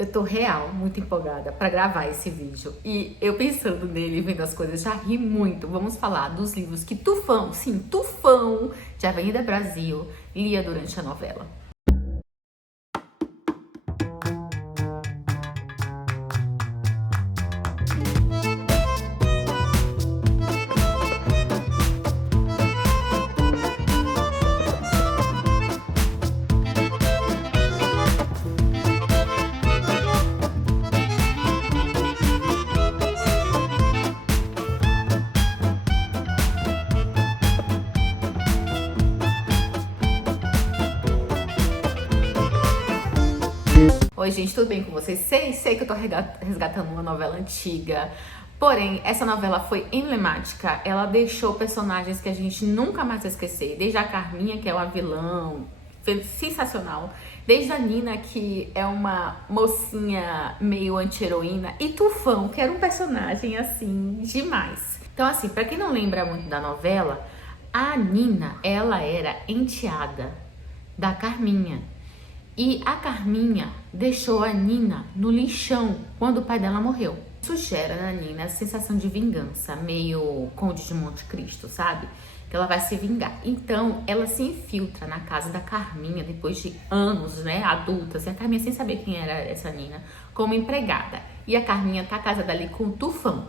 Eu tô real, muito empolgada pra gravar esse vídeo. E eu pensando nele, vendo as coisas, já ri muito. Vamos falar dos livros que Tufão, sim, Tufão, de Avenida Brasil, lia durante a novela. Oi, gente, tudo bem com vocês? Sei que eu tô resgatando uma novela antiga, porém, essa novela foi emblemática, ela deixou personagens que a gente nunca mais vai esquecer, desde a Carminha, que é uma vilã sensacional, desde a Nina, que é uma mocinha meio anti-heroína, e Tufão, que era um personagem, assim, demais. Então, assim, pra quem não lembra muito da novela, a Nina, ela era enteada da Carminha. E a Carminha deixou a Nina no lixão quando o pai dela morreu. Isso gera na Nina a sensação de vingança, meio Conde de Monte Cristo, sabe? Que ela vai se vingar. Então, ela se infiltra na casa da Carminha, depois de anos, né, adultas, e a Carminha sem saber quem era essa Nina, como empregada. E a Carminha tá casada ali com o Tufão,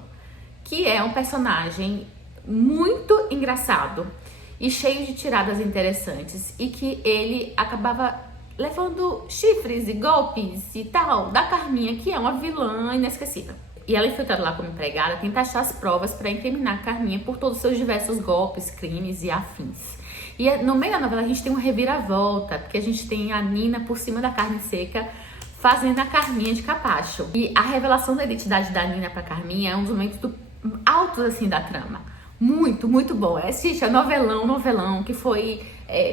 que é um personagem muito engraçado e cheio de tiradas interessantes, e que ele acabava levando chifres e golpes e tal da Carminha, que é uma vilã inesquecível. E ela, infiltrada lá como empregada, tenta achar as provas para incriminar a Carminha por todos os seus diversos golpes, crimes e afins. E no meio da novela a gente tem uma reviravolta, porque a gente tem a Nina por cima da carne seca fazendo a Carminha de capacho. E a revelação da identidade da Nina pra Carminha é um dos momentos altos, assim, da trama. Muito, muito bom. Gente, é novelão que foi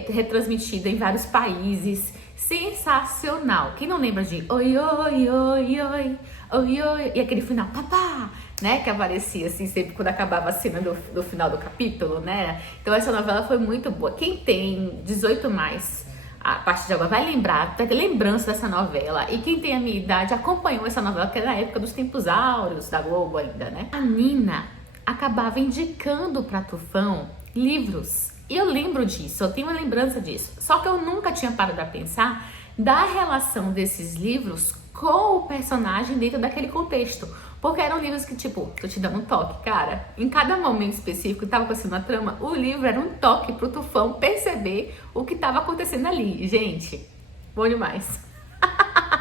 retransmitido em vários países. Sensacional. Quem não lembra de oi, oi, oi, oi, oi, oi, e aquele final, papá, né, que aparecia assim sempre quando acabava a cena do final do capítulo, né? Então essa novela foi muito boa. Quem tem 18 mais, a partir de agora, vai lembrar, vai ter lembrança dessa novela. E quem tem a minha idade acompanhou essa novela, que era na época dos tempos áureos da Globo ainda, né? A Nina acabava indicando pra Tufão livros. E eu lembro disso, eu tenho uma lembrança disso. Só que eu nunca tinha parado pra pensar da relação desses livros com o personagem dentro daquele contexto. Porque eram livros que, tipo, tô te dando um toque, cara. Em cada momento específico que tava acontecendo na trama, o livro era um toque pro Tufão perceber o que tava acontecendo ali. Gente, bom demais.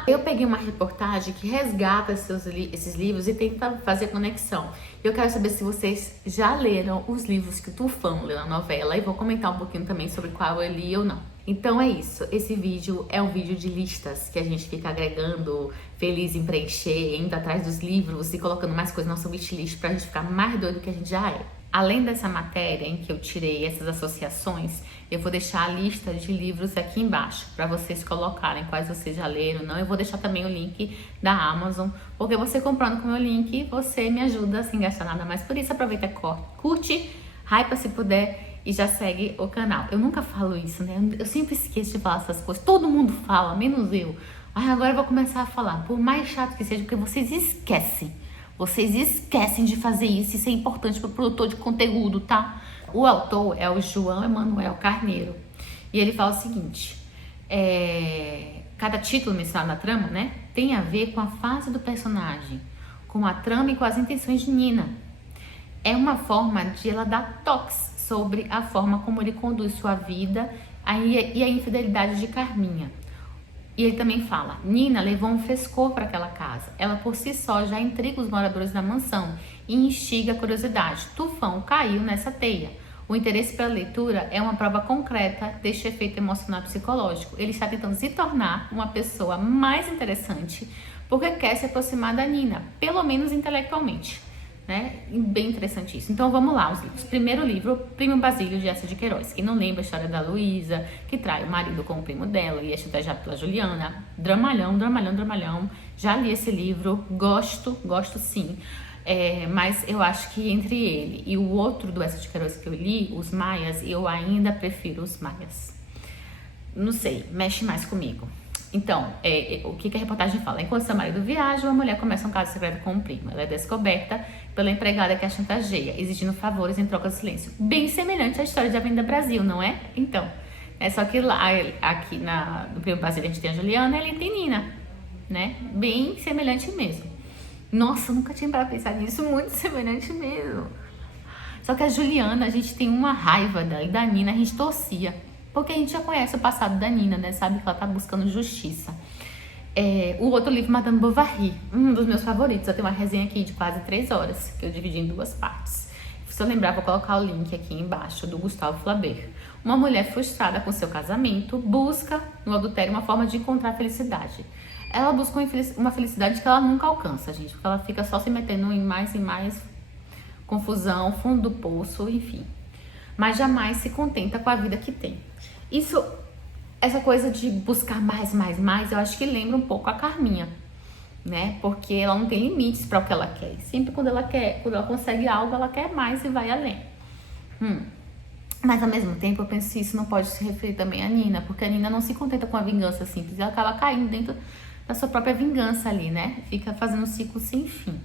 Eu peguei uma reportagem que resgata esses livros e tenta fazer conexão. Eu quero saber se vocês já leram os livros que o Tufão leu na novela, e vou comentar um pouquinho também sobre qual eu li ou não. Então é isso, esse vídeo é um vídeo de listas que a gente fica agregando, feliz em preencher, indo atrás dos livros e colocando mais coisas no nosso wishlist pra gente ficar mais doido do que a gente já é. Além dessa matéria em que eu tirei essas associações, eu vou deixar a lista de livros aqui embaixo para vocês colocarem quais vocês já leram, não. Eu vou deixar também o link da Amazon, porque você comprando com o meu link, você me ajuda sem gastar nada mais. Por isso, aproveita, curte, hypa se puder e já segue o canal. Eu nunca falo isso, né? Eu sempre esqueço de falar essas coisas. Todo mundo fala, menos eu. Agora eu vou começar a falar, por mais chato que seja, porque vocês esquecem. Vocês esquecem de fazer isso, isso é importante para o produtor de conteúdo, tá? O autor é o João Emanuel Carneiro. E ele fala o seguinte, cada título mencionado na trama, né, tem a ver com a fase do personagem, com a trama e com as intenções de Nina. É uma forma de ela dar toques sobre a forma como ele conduz sua vida e a infidelidade de Carminha. E ele também fala, Nina levou um frescor para aquela casa. Ela por si só já intriga os moradores da mansão e instiga a curiosidade. Tufão caiu nessa teia. O interesse pela leitura é uma prova concreta deste efeito emocional psicológico. Ele está tentando se tornar uma pessoa mais interessante porque quer se aproximar da Nina, pelo menos intelectualmente. Né? Bem interessante isso. Então vamos lá, os livros. Primeiro livro, Primo Basílio, de Eça de Queiroz. Quem não lembra a história da Luísa, que trai o marido com o primo dela e é chantageada pela Juliana. Dramalhão. Já li esse livro, gosto sim. Mas eu acho que entre ele e o outro do Eça de Queiroz que eu li, Os Maias, eu ainda prefiro Os Maias. Não sei, mexe mais comigo. Então, o que a reportagem fala? Enquanto seu marido viaja, uma mulher começa um caso secreto com um primo. Ela é descoberta pela empregada que a chantageia, exigindo favores em troca de silêncio. Bem semelhante à história de Avenida Brasil, não é? Então, só que lá, aqui no Primo Basílio, a gente tem a Juliana e ali tem Nina, né? Bem semelhante mesmo. Nossa, eu nunca tinha parado pra pensar nisso, muito semelhante mesmo. Só que a Juliana, a gente tem uma raiva dela, e da Nina a gente torcia. Porque a gente já conhece o passado da Nina, né? Sabe que ela tá buscando justiça. O outro livro, Madame Bovary, um dos meus favoritos. Eu tenho uma resenha aqui de quase 3 horas, que eu dividi em 2 partes. Se eu lembrar, vou colocar o link aqui embaixo, do Gustavo Flaubert. Uma mulher frustrada com seu casamento busca no adultério uma forma de encontrar felicidade. Ela busca uma felicidade que ela nunca alcança, gente. Porque ela fica só se metendo em mais e mais confusão, fundo do poço, enfim. Mas jamais se contenta com a vida que tem. Essa coisa de buscar mais, eu acho que lembra um pouco a Carminha, né? Porque ela não tem limites para o que ela quer. Sempre quando ela consegue algo, ela quer mais e vai além. Mas ao mesmo tempo, eu penso que isso não pode se referir também à Nina, porque a Nina não se contenta com a vingança simples, ela acaba caindo dentro da sua própria vingança ali, né? Fica fazendo um ciclo sem fim.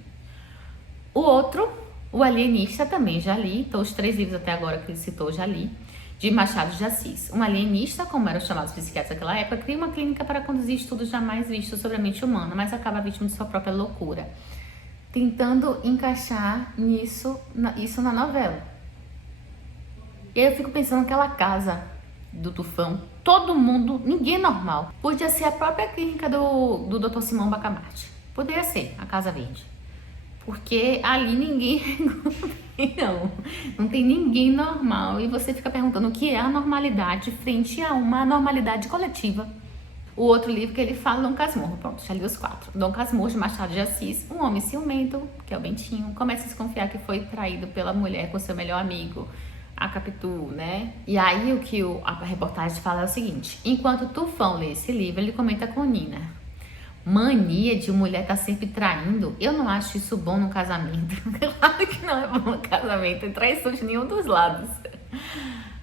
O outro, O Alienista, também já li, então os 3 livros até agora que ele citou, já li, de Machado de Assis. Um alienista, como eram chamados os psiquiatras naquela época, cria uma clínica para conduzir estudos jamais vistos sobre a mente humana, mas acaba vítima de sua própria loucura, tentando encaixar isso na novela. E aí eu fico pensando naquela casa do Tufão, todo mundo, ninguém normal. Podia ser a própria clínica do Dr. Simão Bacamarte. Poderia ser a Casa Verde. Porque ali ninguém não tem ninguém normal. E você fica perguntando o que é a normalidade frente a uma anormalidade coletiva. O outro livro que ele fala, Dom Casmurro. Pronto, já li os 4. Dom Casmurro, de Machado de Assis. Um homem ciumento, que é o Bentinho, começa a desconfiar que foi traído pela mulher com seu melhor amigo, a Capitu, né? E aí o que a reportagem fala é o seguinte: enquanto Tufão lê esse livro, ele comenta com Nina: mania de mulher tá sempre traindo. Eu não acho isso bom no casamento. Claro que não é bom no casamento. Traição de nenhum dos lados.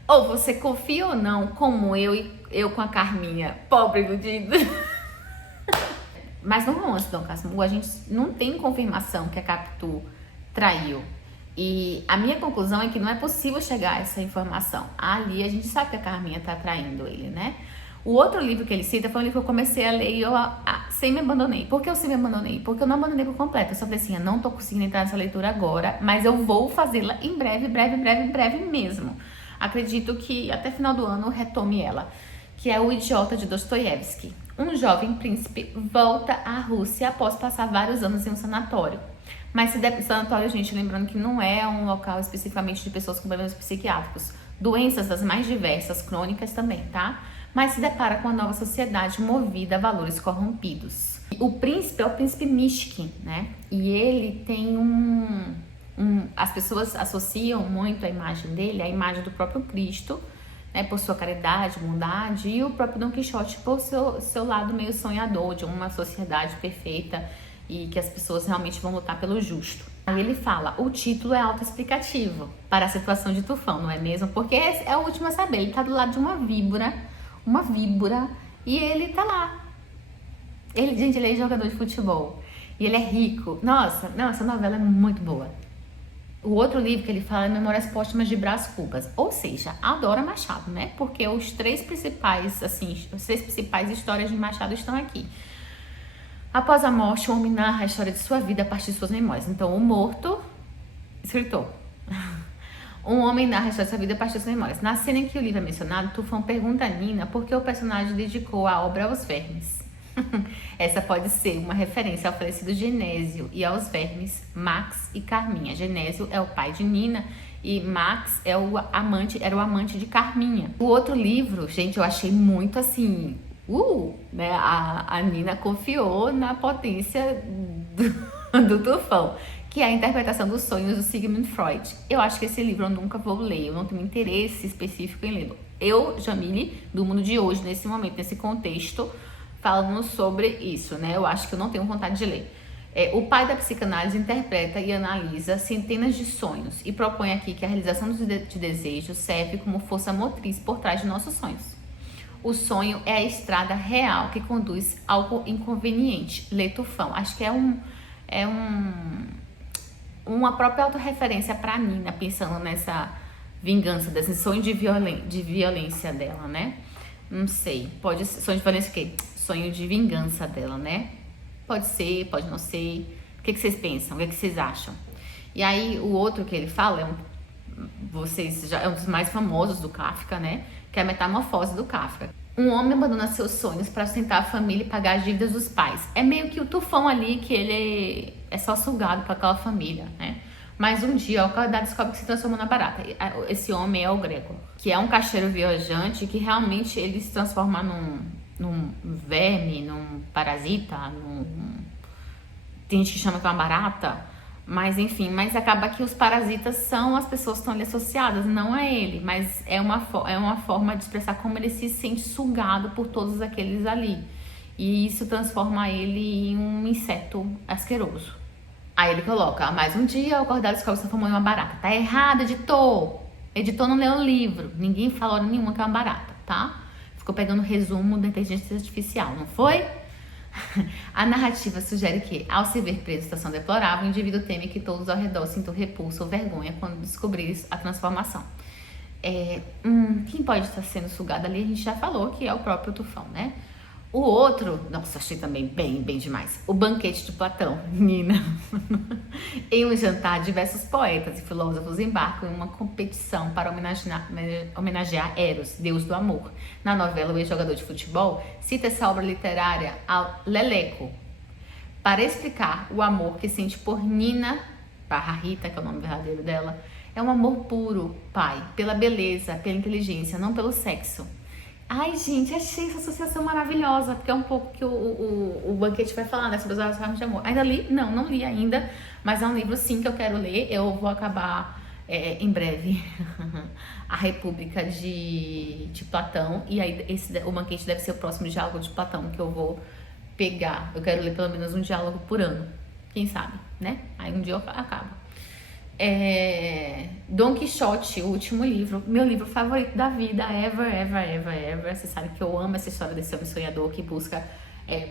Ou você confia ou não, como eu com a Carminha, pobre iludida. Mas no romance do Dom Casmurro, a gente não tem confirmação que a Capitu traiu. E a minha conclusão é que não é possível chegar a essa informação. Ali a gente sabe que a Carminha tá traindo ele, né? O outro livro que ele cita foi um livro que eu comecei a ler e eu me abandonei. Por que eu me abandonei? Porque eu não abandonei por completo. Eu só falei assim, eu não tô conseguindo entrar nessa leitura agora, mas eu vou fazê-la em breve mesmo. Acredito que até final do ano eu retome ela, que é O Idiota, de Dostoiévski. Um jovem príncipe volta à Rússia após passar vários anos em um sanatório. Mas sanatório, gente, lembrando que não é um local especificamente de pessoas com problemas psiquiátricos. Doenças das mais diversas, crônicas também, tá? Mas se depara com uma nova sociedade movida a valores corrompidos. O príncipe é o príncipe Mishkin, né? E ele tem as pessoas associam muito a imagem dele à imagem do próprio Cristo, né? Por sua caridade, bondade, e o próprio Dom Quixote por seu lado meio sonhador de uma sociedade perfeita e que as pessoas realmente vão lutar pelo justo. Aí ele fala, o título é autoexplicativo para a situação de Tufão, não é mesmo? Porque é o último a saber, ele tá do lado de uma víbora, e ele tá lá. Gente, ele é jogador de futebol. E ele é rico. Nossa, não, essa novela é muito boa. O outro livro que ele fala é Memórias Póstumas de Brás Cubas. Ou seja, adora Machado, né? Porque as 3 principais histórias de Machado estão aqui. Após a morte, o homem narra a história de sua vida a partir de suas memórias. Então, o morto, escritor. Um homem narra a história de sua vida a partir de suas memórias. Na cena em que o livro é mencionado, Tufão pergunta a Nina por que o personagem dedicou a obra aos vermes. Essa pode ser uma referência ao falecido Genésio e aos vermes Max e Carminha. Genésio é o pai de Nina e Max era o amante de Carminha. O outro livro, gente, eu achei muito assim... né? A Nina confiou na potência do Tufão, que é a interpretação dos sonhos do Sigmund Freud. Eu acho que esse livro eu nunca vou ler, eu não tenho interesse específico em lê-lo. Eu, Jamile, do mundo de hoje, nesse momento, nesse contexto, falando sobre isso, né? Eu acho que eu não tenho vontade de ler. O pai da psicanálise interpreta e analisa centenas de sonhos e propõe aqui que a realização de desejos serve como força motriz por trás de nossos sonhos. O sonho é a estrada real que conduz ao inconveniente. Lê Tufão. Acho que uma própria autorreferência pra Nina, pensando nessa vingança, desse sonho de violência dela, né? Não sei. Pode ser. Sonho de violência o quê? Sonho de vingança dela, né? Pode ser, pode não ser. O que vocês pensam? O que vocês acham? E aí, o outro que ele fala é um dos mais famosos do Kafka, né? Que é a metamorfose do Kafka. Um homem abandona seus sonhos para sustentar a família e pagar as dívidas dos pais. É meio que o Tufão ali, que ele é só sugado para aquela família, né? Mas um dia, ao acordar, descobre que se transformou na barata. Esse homem é o Gregor, que é um caixeiro viajante que realmente ele se transforma num verme, num parasita, tem gente que chama que é uma barata. Mas enfim, mas acaba que os parasitas são as pessoas que estão ali associadas, não é ele, mas é uma forma de expressar como ele se sente sugado por todos aqueles ali. E isso transforma ele em um inseto asqueroso. Aí ele coloca, mais um dia, ao acordar, descobre que se transformou em uma barata. Tá errado, editor! Editor não leu o livro, ninguém falou hora nenhuma que é uma barata, tá? Ficou pegando o resumo da inteligência artificial, não foi? A narrativa sugere que, ao se ver preso em situação deplorável, o indivíduo teme que todos ao redor sintam repulsa ou vergonha quando descobrir a transformação. Quem pode estar sendo sugado ali, a gente já falou que é o próprio Tufão, né? O outro, nossa, achei também bem demais. O banquete de Platão, Nina. Em um jantar, diversos poetas e filósofos embarcam em uma competição para homenagear Eros, deus do amor. Na novela, o ex-jogador de futebol cita essa obra literária ao Leleco para explicar o amor que sente por Nina, barra Rita, que é o nome verdadeiro dela. É um amor puro, pai, pela beleza, pela inteligência, não pelo sexo. Ai, gente, achei essa associação maravilhosa, porque é um pouco que o banquete vai falar, né, sobre as formas de amor. Ainda li? Não li ainda, mas é um livro, sim, que eu quero ler. Eu vou acabar em breve a República de Platão, e aí o banquete deve ser o próximo diálogo de Platão que eu vou pegar. Eu quero ler pelo menos um diálogo por ano, quem sabe, né? Aí um dia eu acabo. Dom Quixote, o último livro, meu livro favorito da vida, ever. Você sabe que eu amo essa história desse homem sonhador que busca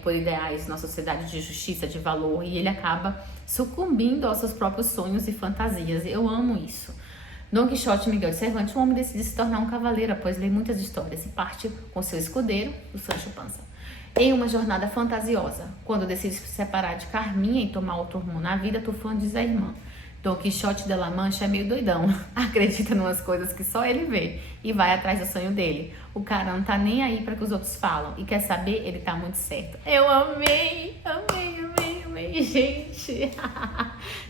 por ideais numa sociedade de justiça, de valor, e ele acaba sucumbindo aos seus próprios sonhos e fantasias. Eu amo isso. Dom Quixote Miguel de Cervantes, um homem decide se tornar um cavaleiro após ler muitas histórias e parte com seu escudeiro, o Sancho Panza, em uma jornada fantasiosa. Quando decide se separar de Carminha e tomar outro rumo na vida, Tufão diz à irmã: Dom Quixote de La Mancha é meio doidão, acredita em umas coisas que só ele vê e vai atrás do sonho dele. O cara não tá nem aí para que os outros falam e quer saber, ele tá muito certo. Eu amei, gente.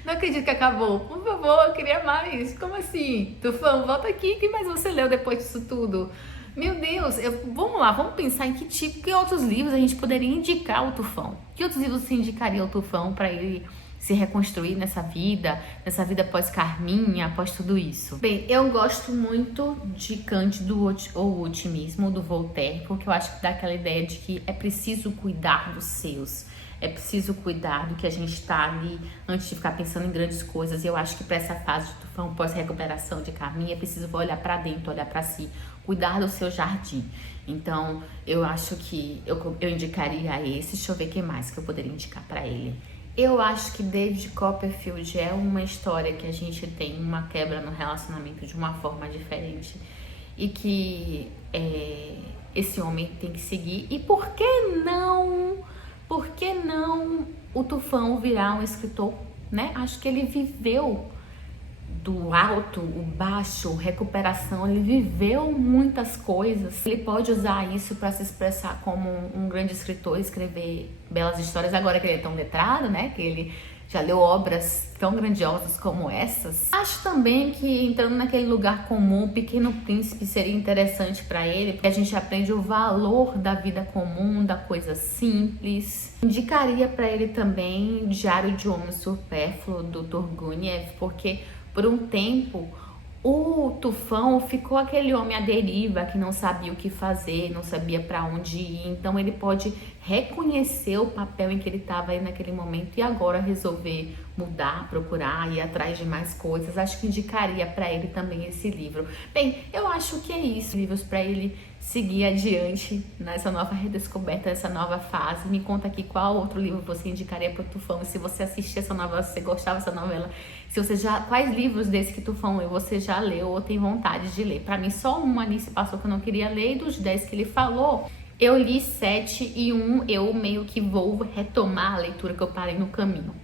Não acredito que acabou. Por favor, eu queria mais. Como assim? Tufão, volta aqui, o que mais você leu depois disso tudo? Meu Deus, vamos lá, vamos pensar em que outros livros a gente poderia indicar o Tufão. Que outros livros você indicaria o Tufão para ele se reconstruir nessa vida pós-Carminha, após tudo isso? Bem, eu gosto muito de Cândido ou Otimismo, do Voltaire, porque eu acho que dá aquela ideia de que é preciso cuidar dos seus, é preciso cuidar do que a gente tá ali antes de ficar pensando em grandes coisas. E eu acho que para essa fase de Tufão, pós-recuperação de Carminha, é preciso olhar para dentro, olhar para si, cuidar do seu jardim. Então, eu acho que eu indicaria esse. Deixa eu ver o que mais que eu poderia indicar para ele. Eu acho que David Copperfield é uma história que a gente tem uma quebra no relacionamento de uma forma diferente e que esse homem tem que seguir. E por que não o Tufão virar um escritor, né? Acho que ele viveu do alto, o baixo, recuperação, ele viveu muitas coisas. Ele pode usar isso para se expressar como um grande escritor, escrever belas histórias. Agora que ele é tão letrado, né, que ele já leu obras tão grandiosas como essas. Acho também que, entrando naquele lugar comum, o Pequeno Príncipe seria interessante para ele, porque a gente aprende o valor da vida comum, da coisa simples. Indicaria para ele também Diário de um Homem Supérfluo, do Turguniev, porque por um tempo o Tufão ficou aquele homem à deriva que não sabia o que fazer, não sabia para onde ir. Então ele pode reconhecer o papel em que ele estava aí naquele momento e agora resolver mudar, procurar, ir atrás de mais coisas. Acho que indicaria para ele também esse livro. Bem, eu acho que é isso. Livros para ele seguir adiante nessa nova redescoberta, nessa nova fase. Me conta aqui qual outro livro você indicaria para o Tufão, se você assistir essa novela, se você gostava dessa novela, se você já, quais livros desse que Tufão leu você já leu ou tem vontade de ler. Para mim só um ali se passou que eu não queria ler, e dos 10 que ele falou, eu li 7 e um eu meio que vou retomar a leitura que eu parei no caminho.